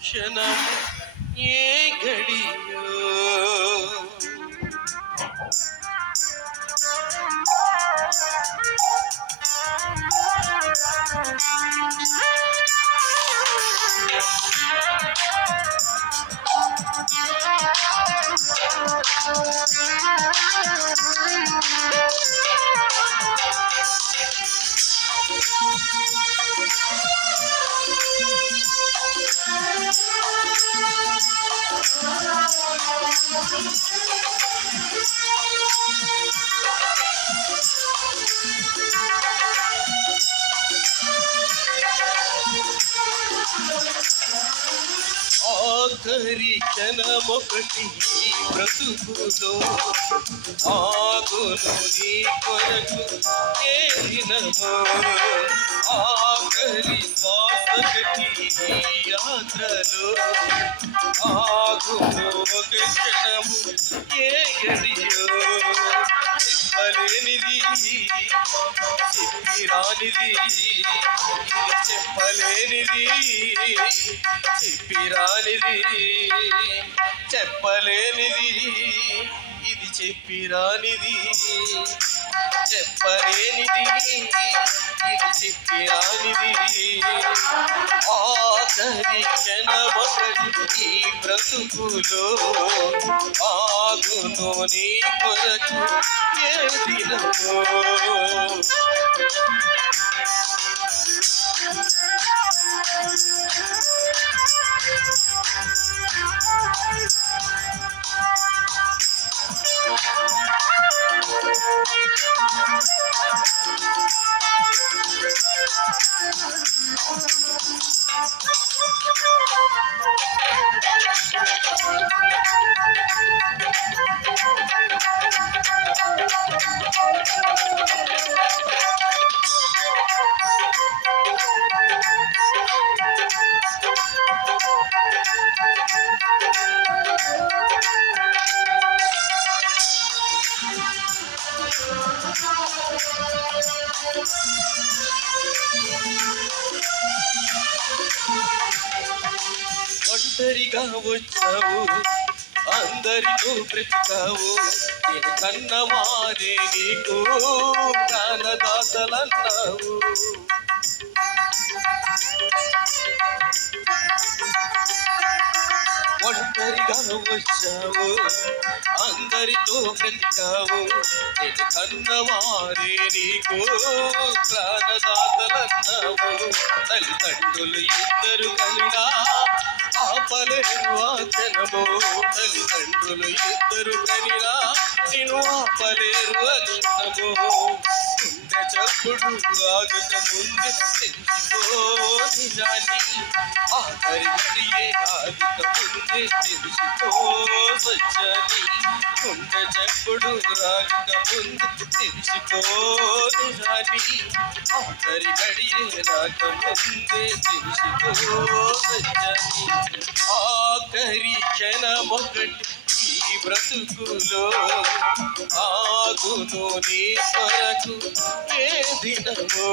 క్షణము ఏ గడియో ఆఖరి క్షణమొకటి బ్రతుకులో ఆగును నీ కొరకు ఏ దినమో ఆఖరి శ్వాసగతి యాత్రలో ఆగును ఒక క్షణము ఏ గడియో చెప్పలేనిది చెప్పిరానిది చెప్పలేనిది చెప్పిరానిది చెప్పలేనిది ఇది చెప్పిరానిది చెప్పలేనిది ఇది చెప్పిరానిది ఆఖరి క్షణమొకటి ఈ బ్రతుకులో ఆగును నీ కొరకు ఏ దినమో ఒంటరిగా వచ్చావు అందరితో బ్రతికావు నేను కన్నవారే నీకు ప్రాణదాతలన్నావు ఒంటరిగా వచ్చావు అందరితో బ్రతికావు నేను కన్నవారే నీకు ప్రాణదాతలన్నావు తల్లిదండ్రులు ఇద్దరు కలిగా ఆపలేరు ఆ క్షణము తల్లిదండ్రులు ఇద్దరు కనిరా నేను ఆపలేరు ఆ క్షణము గుండె చప్పుడు ఆగుత ముందు తెలుసుకో నిజాన్ని ఆఖరి గడియే ఆగుత ముందే తెలుసుకో సత్యాన్ని గుండె చప్పుడు రాగుత ముందు తెలుసుకో నిజాన్ని ఆఖరి గడియే రాక ముందే తెలుసుకో సత్యాన్ని ఆఖరి క్షణమొకటి ఈ బ్రతుకులో ఆగును నీ కొరకు ఏ దినమో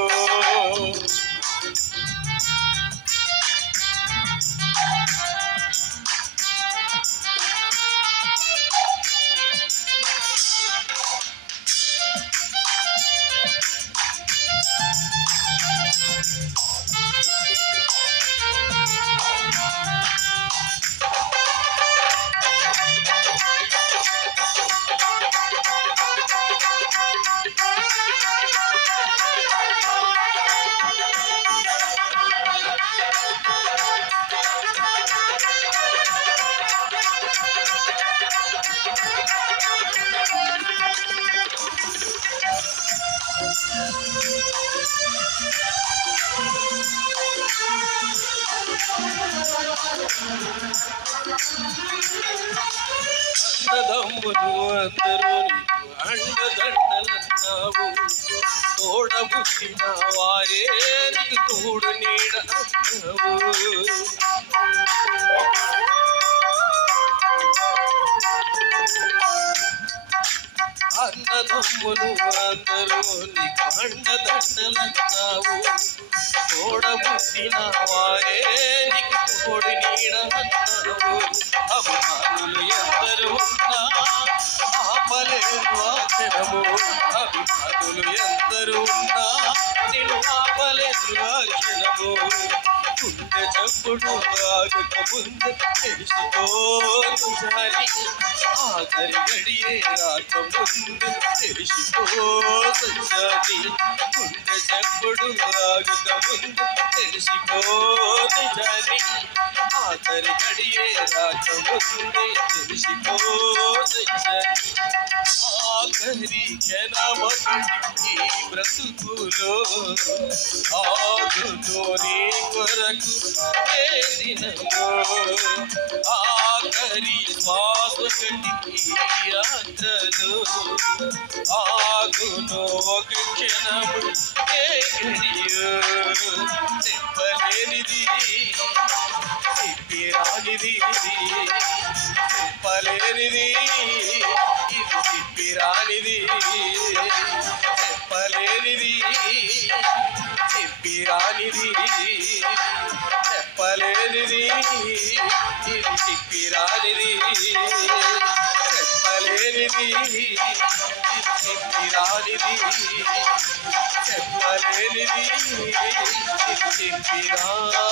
అన్నదమ్ములు అందరూ నీకు అండదండలన్నావు తోడబుట్టిన వారే నీకు తోడు నీడ అన్నావు అన్నదమ్ములు అందరూ నీకు అండదండలన్నావు తోడబుట్టిన వారే నీకు తోడి నీడ అన్నారు. అభిమానులు ఎందరు ఉన్నా ఆపలేరు ఆ క్షణము. అభిమానులు ఎందరు ఉన్నా నిన్ను ఆపలేరు ఆ క్షణము. గుండె చప్పుడు ఆగక ముందు తెలుసుకో జాలి. ఆఖరి గడియే రాక ముందు తెలుసుకో సత్యాన్ని. గుండె చప్పుడు ఆగక ముందు తెలుసుకో నిజాన్ని. ఆఖరి గడియే రాక ముందే తెలుసుకో సత్యాన్ని. ఆఖరి క్షణమొకటి ఈ బ్రతుకులో ఆగును నీ కొరకు ఏ దినమో. ఆఖరి శ్వాసొకటి ఈ యాత్రలో ఆగును ఒక క్షణము ఏ గడియో. చెప్పలేనిది చెప్పిరానిది చెప్పలేనిది ఇది చెప్పిరానిది చెప్పలేనిది చెప్పిరానిది చెప్పలేనిది ఇది చెప్పిరానిది చెప్పలేనిది ఇది చెప్పిరానిది చెప్పలేనిది ఇది చెప్పిరానిది.